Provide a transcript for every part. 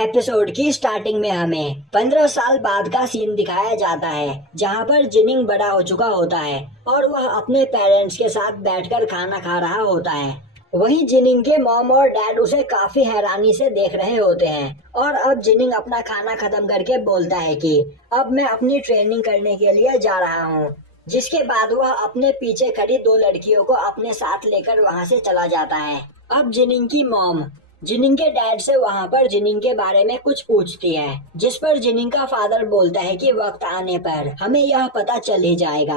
Episode की starting में हमें 15 साल बाद का सीन दिखाया जाता है, जहां पर जिनिंग बड़ा हो चुका होता है और वह अपने पेरेंट्स के साथ बैठकर खाना खा रहा होता है। वहीं जिनिंग के मॉम और डैड उसे काफी हैरानी से देख रहे होते हैं और अब जिनिंग अपना खाना खत्म करके बोलता है कि अब मैं अपनी ट्रेनिंग करने के लिए जा रहा हूँ। जिसके बाद वह अपने पीछे खड़ी 2 लड़कियों को अपने साथ लेकर वहां से चला जाता है। अब जिनिंग की मॉम जिनिंग के डैड से वहां पर जिनिंग के बारे में कुछ पूछती है, जिस पर जिनिंग का फादर बोलता है कि वक्त आने पर हमें यह पता चल ही जाएगा।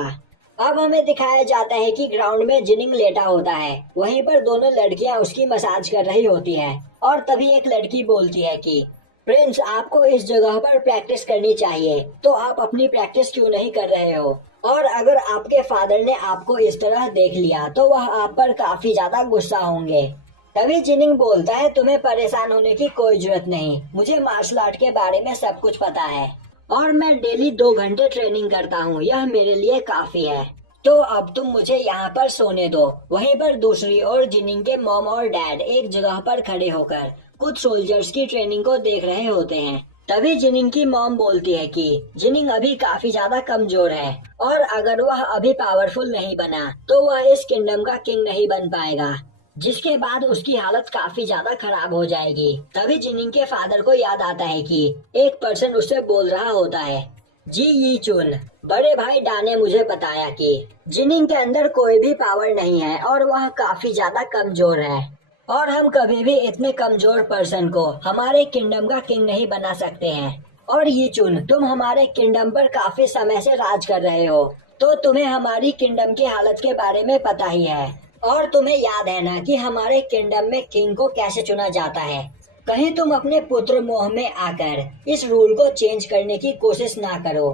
अब हमें दिखाया जाता है कि ग्राउंड में जिनिंग लेटा होता है, वहीं पर दोनों लड़कियां उसकी मसाज कर रही होती है और तभी एक लड़की बोलती है कि प्रिंस, आपको इस जगह पर प्रैक्टिस करनी चाहिए, तो आप अपनी प्रैक्टिस क्यों नहीं कर रहे हो? और अगर आपके फादर ने आपको इस तरह देख लिया तो वह आप पर काफी ज्यादा गुस्सा होंगे। तभी जिनिंग बोलता है, तुम्हें परेशान होने की कोई जरूरत नहीं, मुझे मार्शल आर्ट के बारे में सब कुछ पता है और मैं डेली 2 घंटे ट्रेनिंग करता हूँ, यह मेरे लिए काफी है। तो अब तुम मुझे यहाँ पर सोने दो। वहीं पर दूसरी ओर जिनिंग के मॉम और डैड एक जगह पर खड़े होकर कुछ सोल्जर्स की ट्रेनिंग को देख रहे होते हैं। तभी जिनिंग की मॉम बोलती है कि जिनिंग अभी काफी ज्यादा कमजोर है और अगर वह अभी पावरफुल नहीं बना तो वह इस किंगडम का किंग नहीं बन पाएगा, जिसके बाद उसकी हालत काफी ज्यादा खराब हो जाएगी। तभी जिनिंग के फादर को याद आता है कि एक पर्सन उससे बोल रहा होता है, जी यी चुन, बड़े भाई डा ने मुझे बताया कि जिनिंग के अंदर कोई भी पावर नहीं है और वह काफी ज्यादा कमजोर है और हम कभी भी इतने कमजोर पर्सन को हमारे किंगडम का किंग नहीं बना सकते हैं। और यी चुन, तुम हमारे किंगडम पर काफी समय से राज कर रहे हो, तो तुम्हें हमारी किंगडम की हालत के बारे में पता ही है और तुम्हें याद है ना कि हमारे किंगडम में किंग को कैसे चुना जाता है। कहीं तुम अपने पुत्र मोह में आकर इस रूल को चेंज करने की कोशिश ना करो,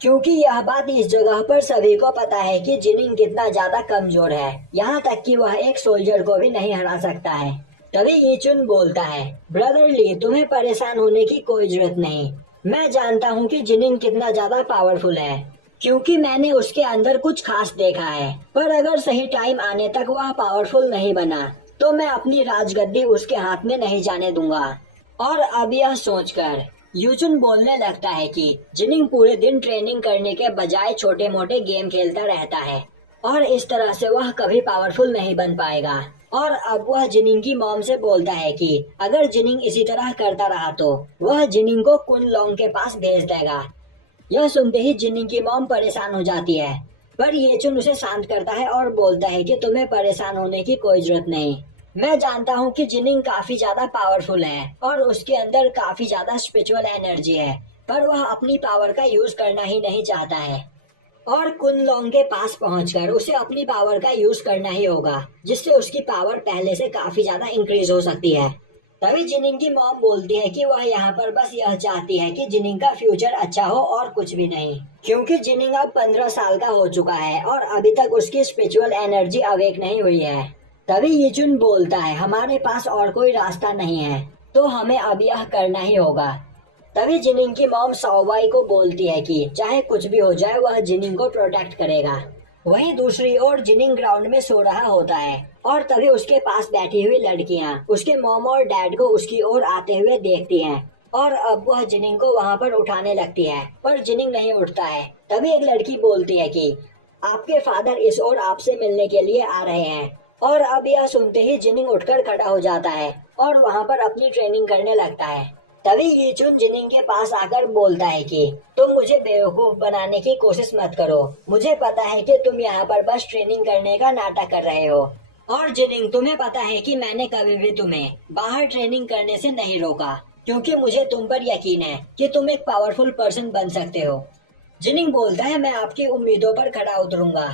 क्योंकि यह बात इस जगह पर सभी को पता है कि जिनिंग कितना ज्यादा कमजोर है, यहाँ तक कि वह एक सोल्जर को भी नहीं हरा सकता है। तभी यी चुन बोलता है, ब्रदर ली, तुम्हें परेशान होने की कोई जरूरत नहीं, मैं जानता हूँ कि जिनिंग कितना ज्यादा पावरफुल है, क्योंकि मैंने उसके अंदर कुछ खास देखा है। पर अगर सही टाइम आने तक वह पावरफुल नहीं बना तो मैं अपनी राजगद्दी उसके हाथ में नहीं जाने दूंगा। और अब यह सोचकर यूचुन बोलने लगता है कि जिनिंग पूरे दिन ट्रेनिंग करने के बजाय छोटे मोटे गेम खेलता रहता है और इस तरह से वह कभी पावरफुल नहीं बन पाएगा। और अब वह जिनिंग की मॉम से बोलता है कि अगर जिनिंग इसी तरह करता रहा तो वह जिनिंग को कुन लोंग के पास भेज देगा। यह सुनते ही जिनिंग की मॉम परेशान हो जाती है, पर ये चुन उसे शांत करता है और बोलता है कि तुम्हें परेशान होने की कोई जरूरत नहीं, मैं जानता हूँ कि जिनिंग काफी ज्यादा पावरफुल है और उसके अंदर काफी ज्यादा स्पिरिचुअल एनर्जी है, पर वह अपनी पावर का यूज करना ही नहीं चाहता है और कुन लोंग के पास पहुंचकर उसे अपनी पावर का यूज करना ही होगा, जिससे उसकी पावर पहले से काफी ज्यादा इंक्रीज हो सकती है। तभी जिनिंग की मॉम बोलती है कि वह यहाँ पर बस यह चाहती है कि जिनिंग का फ्यूचर अच्छा हो और कुछ भी नहीं, क्योंकि जिनिंग अब 15 साल का हो चुका है और अभी तक उसकी स्पिरिचुअल एनर्जी अवेक नहीं हुई है। तभी यीचुन बोलता है, हमारे पास और कोई रास्ता नहीं है, तो हमें अब यह करना ही होगा। तभी जिनिंग की मॉम साओबाई को बोलती है कि चाहे कुछ भी हो जाए वह जिनिंग को प्रोटेक्ट करेगा। वहीं दूसरी ओर जिनिंग ग्राउंड में सो रहा होता है और तभी उसके पास बैठी हुई लड़कियां उसके मॉम और डैड को उसकी ओर आते हुए देखती हैं और अब वह जिनिंग को वहां पर उठाने लगती है, पर जिनिंग नहीं उठता है। तभी एक लड़की बोलती है कि आपके फादर इस ओर आपसे मिलने के लिए आ रहे हैं और अब यह सुनते ही जिनिंग उठकर खड़ा हो जाता है और वहां पर अपनी ट्रेनिंग करने लगता है। तभी यीचुन जिनिंग के पास आकर बोलता है कि तुम मुझे बेवकूफ बनाने की कोशिश मत करो, मुझे पता है कि तुम यहाँ पर बस ट्रेनिंग करने का नाटक कर रहे हो और जिनिंग, तुम्हें पता है कि मैंने कभी भी तुम्हें बाहर ट्रेनिंग करने से नहीं रोका, क्योंकि मुझे तुम पर यकीन है कि तुम एक पावरफुल पर्सन बन सकते हो। जिनिंग बोलता है, मैं आपकी उम्मीदों पर खड़ा उतरूंगा।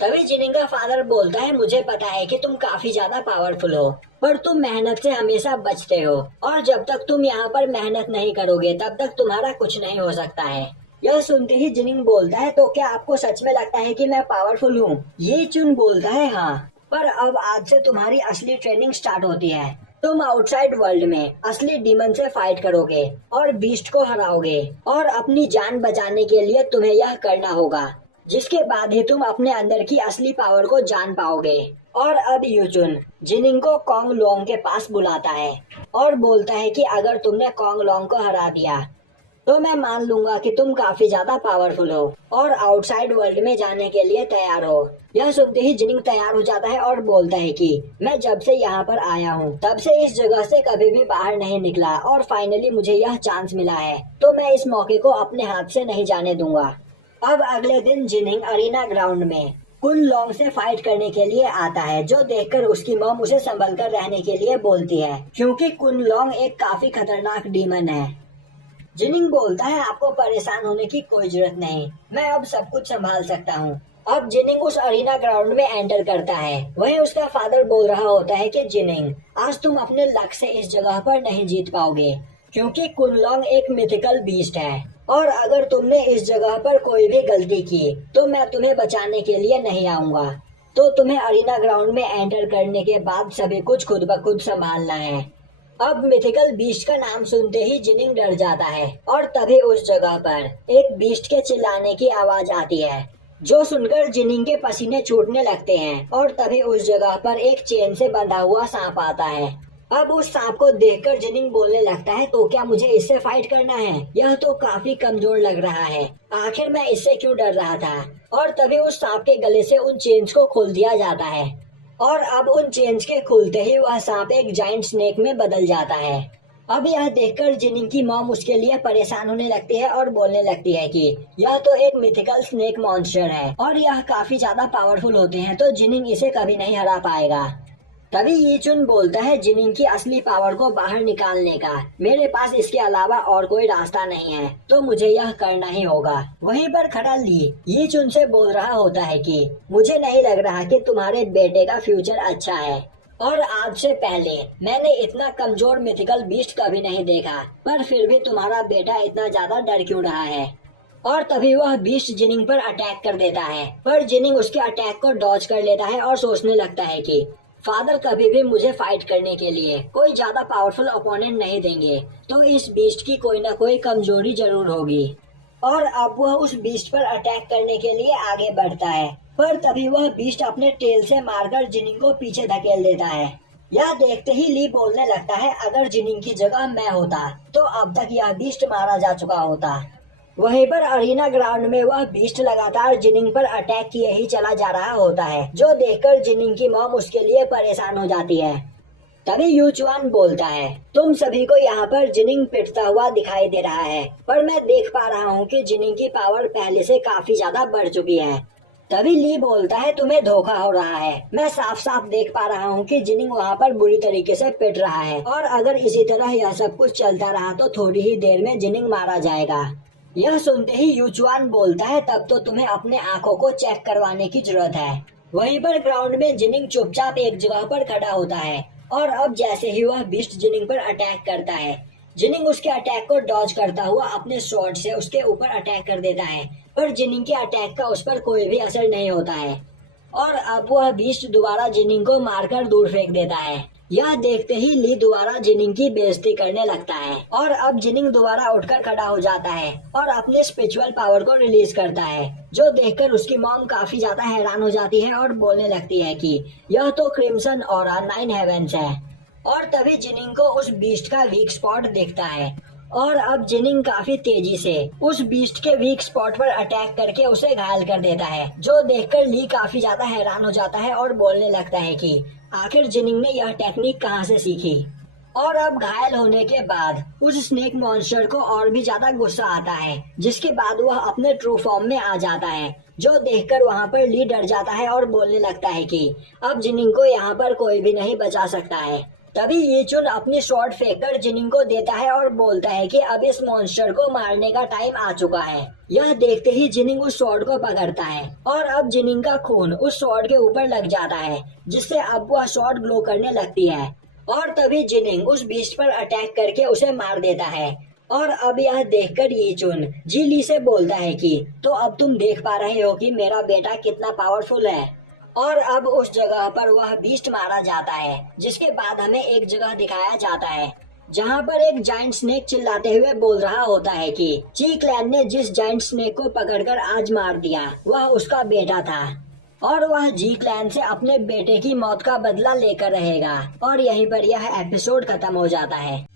तभी जिनिंग का फादर बोलता है, मुझे पता है कि तुम काफी ज्यादा पावरफुल हो, पर तुम मेहनत से हमेशा बचते हो और जब तक तुम यहाँ पर मेहनत नहीं करोगे तब तक तुम्हारा कुछ नहीं हो सकता है। यह सुनते ही जिनिंग बोलता है, तो क्या आपको सच में लगता है कि मैं पावरफुल हूँ? ये चुन बोलता है, हाँ, पर अब आज से तुम्हारी असली ट्रेनिंग स्टार्ट होती है। तुम आउटसाइड वर्ल्ड में असली डीमन से फाइट करोगे और बीस्ट को हराओगे और अपनी जान बचाने के लिए तुम्हें यह करना होगा। जिसके बाद ही तुम अपने अंदर की असली पावर को जान पाओगे। और अब यूचुन जिनिंग को कॉन्ग लोंग के पास बुलाता है और बोलता है कि अगर तुमने कॉन्ग लोंग को हरा दिया तो मैं मान लूंगा कि तुम काफी ज्यादा पावरफुल हो और आउटसाइड वर्ल्ड में जाने के लिए तैयार हो। यह सुनते ही जिनिंग तैयार हो जाता है और बोलता है कि मैं जब से यहाँ पर आया हूँ तब से इस जगह से कभी भी बाहर नहीं निकला और फाइनली मुझे यह चांस मिला है, तो मैं इस मौके को अपने हाथ से नहीं जाने दूंगा। अब अगले दिन जिनिंग अरीना ग्राउंड में कुन लोंग से फाइट करने के लिए आता है, जो देखकर उसकी मॉम उसे संभल कर रहने के लिए बोलती है क्योंकि कुन लोंग एक काफी खतरनाक डीमन है। जिनिंग बोलता है आपको परेशान होने की कोई जरूरत नहीं, मैं अब सब कुछ संभाल सकता हूँ। अब जिनिंग उस अरीना ग्राउंड में एंटर करता है। वहीं उसका फादर बोल रहा होता है कि जिनिंग आज तुम अपने लक से इस जगह पर नहीं जीत पाओगे क्योंकि कुनलोंग एक मिथिकल बीस्ट है और अगर तुमने इस जगह पर कोई भी गलती की तो मैं तुम्हें बचाने के लिए नहीं आऊंगा। तो तुम्हें अरीना ग्राउंड में एंटर करने के बाद सभी कुछ खुद ब खुद संभालना है। अब मिथिकल बीस्ट का नाम सुनते ही जिनिंग डर जाता है और तभी उस जगह पर एक बीस्ट के चिल्लाने की आवाज आती है, जो सुनकर जिनिंग के पसीने छूटने लगते हैं और तभी उस जगह पर एक चेन से बंधा हुआ सांप आता है। अब उस सांप को देखकर जिनिंग बोलने लगता है तो क्या मुझे इससे फाइट करना है? यह तो काफी कमजोर लग रहा है, आखिर मैं इससे क्यों डर रहा था? और तभी उस सांप के गले से उन चेन्स को खोल दिया जाता है और अब उन चेन्स के खुलते ही वह सांप एक जाइंट स्नेक में बदल जाता है। अब यह देखकर जिनिंग की मॉम उसके लिए परेशान होने लगती है और बोलने लगती है कि यह तो एक मिथिकल स्नेक मॉन्स्टर है और यह काफी ज्यादा पावरफुल होते हैं, तो जिनिंग इसे कभी नहीं हरा पाएगा। तभी यीचुन बोलता है जिनिंग की असली पावर को बाहर निकालने का मेरे पास इसके अलावा और कोई रास्ता नहीं है, तो मुझे यह करना ही होगा। वहीं पर खड़ा ली यीचुन से बोल रहा होता है कि मुझे नहीं लग रहा कि तुम्हारे बेटे का फ्यूचर अच्छा है और आज से पहले मैंने इतना कमजोर मिथिकल बीस्ट कभी नहीं देखा, पर फिर भी तुम्हारा बेटा इतना ज्यादा डर क्यों रहा है? और तभी वह बीस्ट जिनिंग पर अटैक कर देता है, पर जिनिंग उसके अटैक को डॉज कर लेता है और सोचने लगता है कि फादर कभी भी मुझे फाइट करने के लिए कोई ज्यादा पावरफुल ओपोनेंट नहीं देंगे, तो इस बीस्ट की कोई ना कोई कमजोरी जरूर होगी। और अब वह उस बीस्ट पर अटैक करने के लिए आगे बढ़ता है, पर तभी वह बीस्ट अपने टेल से मारकर जिनिंग को पीछे धकेल देता है। यह देखते ही ली बोलने लगता है अगर जिनिंग की जगह मैं होता तो अब तक यह बीस्ट मारा जा चुका होता। वहीं पर अरीना ग्राउंड में वह बीस्ट लगातार जिनिंग पर अटैक किए ही चला जा रहा होता है, जो देखकर जिनिंग की मॉम उसके लिए परेशान हो जाती है। तभी यूचुआन बोलता है तुम सभी को यहाँ पर जिनिंग पिटता हुआ दिखाई दे रहा है, पर मैं देख पा रहा हूँ कि जिनिंग की पावर पहले से काफी ज्यादा बढ़ चुकी है। तभी ली बोलता है तुम्हें धोखा हो रहा है, मैं साफ साफ देख पा रहा हूँ कि जिनिंग वहाँ पर बुरी तरीके से पिट रहा है और अगर इसी तरह यह सब कुछ चलता रहा तो थोड़ी ही देर में जिनिंग मारा जाएगा। यह सुनते ही यूचुआन बोलता है तब तो तुम्हें अपने आंखों को चेक करवाने की जरूरत है। वहीं पर ग्राउंड में जिनिंग चुपचाप एक जगह पर खड़ा होता है और अब जैसे ही वह बीस्ट जिनिंग पर अटैक करता है, जिनिंग उसके अटैक को डॉज करता हुआ अपने स्वॉर्ड से उसके ऊपर अटैक कर देता है, पर जिनिंग के अटैक का उस पर कोई भी असर नहीं होता है और अब वह बीस्ट दोबारा जिनिंग को मारकर दूर फेंक देता है। यह देखते ही ली दोबारा जिनिंग की बेइज्जती करने लगता है और अब जिनिंग दोबारा उठकर खड़ा हो जाता है और अपने स्पिरिचुअल पावर को रिलीज करता है, जो देखकर उसकी मॉम काफी ज्यादा हैरान हो जाती है और बोलने लगती है कि यह तो क्रिम्सन और 9 हेवेंस है। और तभी जिनिंग को उस बीस्ट का वीक स्पॉट दिखता है और अब जिनिंग काफी तेजी से उस बीस्ट के वीक स्पॉट पर अटैक करके उसे घायल कर देता है, जो देखकर ली काफी ज्यादा हैरान हो जाता है और बोलने लगता है कि आखिर जिनिंग ने यह टेक्निक कहां से सीखी। और अब घायल होने के बाद उस स्नेक मॉन्स्टर को और भी ज्यादा गुस्सा आता है, जिसके बाद वह अपने ट्रू फॉर्म में आ जाता है, जो देखकर वहां पर ली डर जाता है और बोलने लगता है कि अब जिनिंग को यहाँ पर कोई भी नहीं बचा सकता है। तभी यीचुन अपनी शॉट फेंककर जिनिंग को देता है और बोलता है कि अब इस मॉन्स्टर को मारने का टाइम आ चुका है। यह देखते ही जिनिंग उस शॉट को पकड़ता है और अब जिनिंग का खून उस शॉट के ऊपर लग जाता है, जिससे अब वह शॉट ग्लो करने लगती है और तभी जिनिंग उस बीस्ट पर अटैक करके उसे मार देता है। और अब यह देखकर यीचुन जी ली से बोलता है कि तो अब तुम देख पा रहे हो कि मेरा बेटा कितना पावरफुल है। और अब उस जगह पर वह बीस्ट मारा जाता है, जिसके बाद हमें एक जगह दिखाया जाता है जहाँ पर एक जाइंट स्नेक चिल्लाते हुए बोल रहा होता है कि जी क्लैन ने जिस जाइंट स्नेक को पकड़कर आज मार दिया वह उसका बेटा था और वह जी क्लैन से अपने बेटे की मौत का बदला लेकर रहेगा। और यहीं पर यह एपिसोड खत्म हो जाता है।